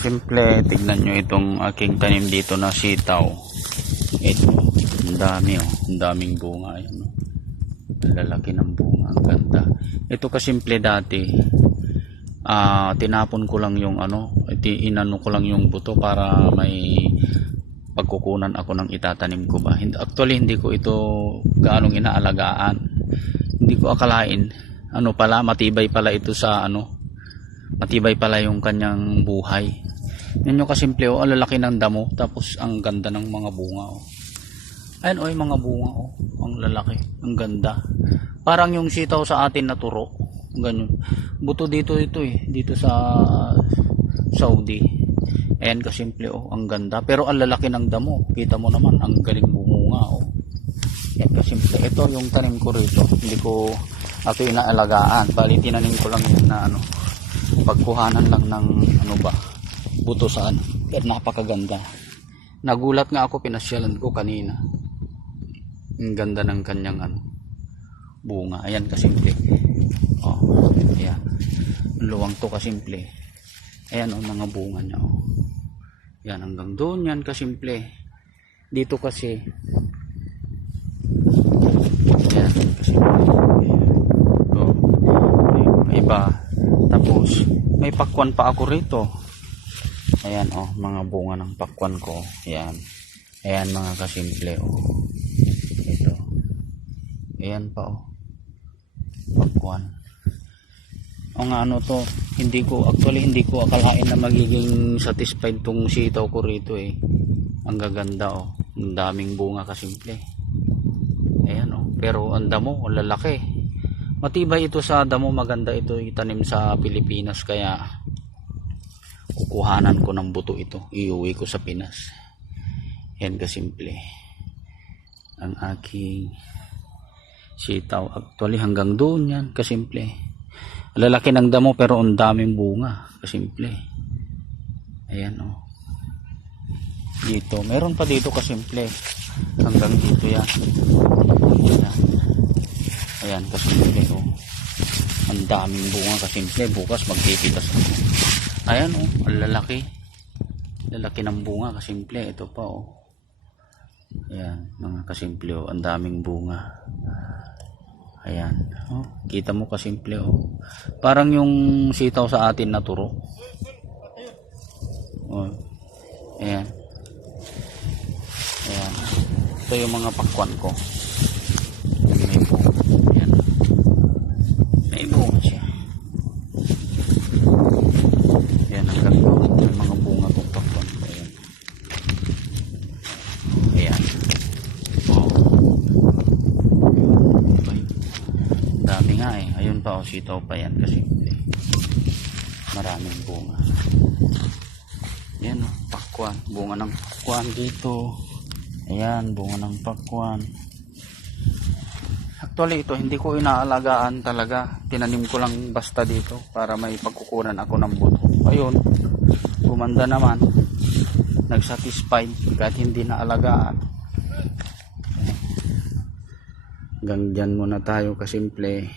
kasimple, tignan nyo itong aking tanim dito na sitaw. Ito, ang dami oh, ang daming bunga. Ayan, oh. Ang lalaki ng bunga, ang ganda. Ito kasimple dati, tinapon ko lang yung inano ko lang yung buto para may pagkukunan ako ng itatanim ko ba. Actually hindi ko ito gaanong inaalagaan. Hindi ko akalain matibay pala ito sa matibay pala yung kanyang buhay. Yan yung kasimple oh, ang lalaki ng damo, tapos ang ganda ng mga bunga oh. Ayun oh, yung mga bunga oh, ang lalaki, ang ganda. Parang yung sitaw sa atin na turo, ganun. Buto dito ito dito sa Saudi. Ayan kasimple oh, ang ganda. Pero ang lalaki ng damo, kita mo naman, ang galing bumunga oh. Yan kasimple. Ito yung tanim ko rito, hindi ko ito inaalagaan, bali tinanim ko lang yun na pagkuhanan lang ng buto sa pero napakaganda. Nagulat nga ako, pinasyalan ko kanina, ang ganda ng kanyang bunga. Ayan kasimple oh, ayan, luwang to kasimple. Ayan oh, mga bunga niya oh. Yan hanggang doon yan kasimple. Dito kasi yan kasimple iba, tapos may pakwan pa ako rito. Ayan oh, mga bunga ng pakwan ko. Ayan, ayan mga kasimple oh. Ito, ayan pa oh, pakwan. Ang to, hindi ko akalain na magiging satisfied tong sitaw ko rito ang gaganda oh, ang daming bunga kasimple. Ayan oh, pero ang damo, ang lalaki. Matibay ito sa damo, maganda ito itanim sa Pilipinas, kaya kukuhanan ko ng buto ito, iuwi ko sa Pinas. Yan kasimple ang aking sitaw. Actually hanggang doon yan kasimple. Lalaki ng damo pero ang daming bunga kasimple. Ayan oh. Dito, meron pa dito kasimple. Hanggang dito yan. Ayan kasimple oh. Ang daming bunga kasimple. Bukas magpipitas ako. Ayan oh, ang lalaki. Lalaki ng bunga kasimple. Ito pa oh. Ayan mga kasimple oh, ang daming bunga. Ayan oh, kita mo kasimple oh. Parang yung sitaw sa atin na turo oh. Ayan. Ayan, ito yung mga pakwan ko. May bunga. Ayan, may bunga siya. Ayan, hanggang doon may mga bunga itong pakwan ko. Ayan, ayan oh. Okay. Dami nga ayun pa oh, sitaw pa yan kasi maraming bunga. Ayan oh, pakwan, bunga ng pakwan dito. Ayan, bunga ng pakwan. Actually ito hindi ko inaalagaan talaga, tinanim ko lang basta dito para may pagkukunan ako ng buto. Ayun, gumanda naman, nagsatisfied kahit hindi naalagaan. Hanggang dyan muna tayo kasimple.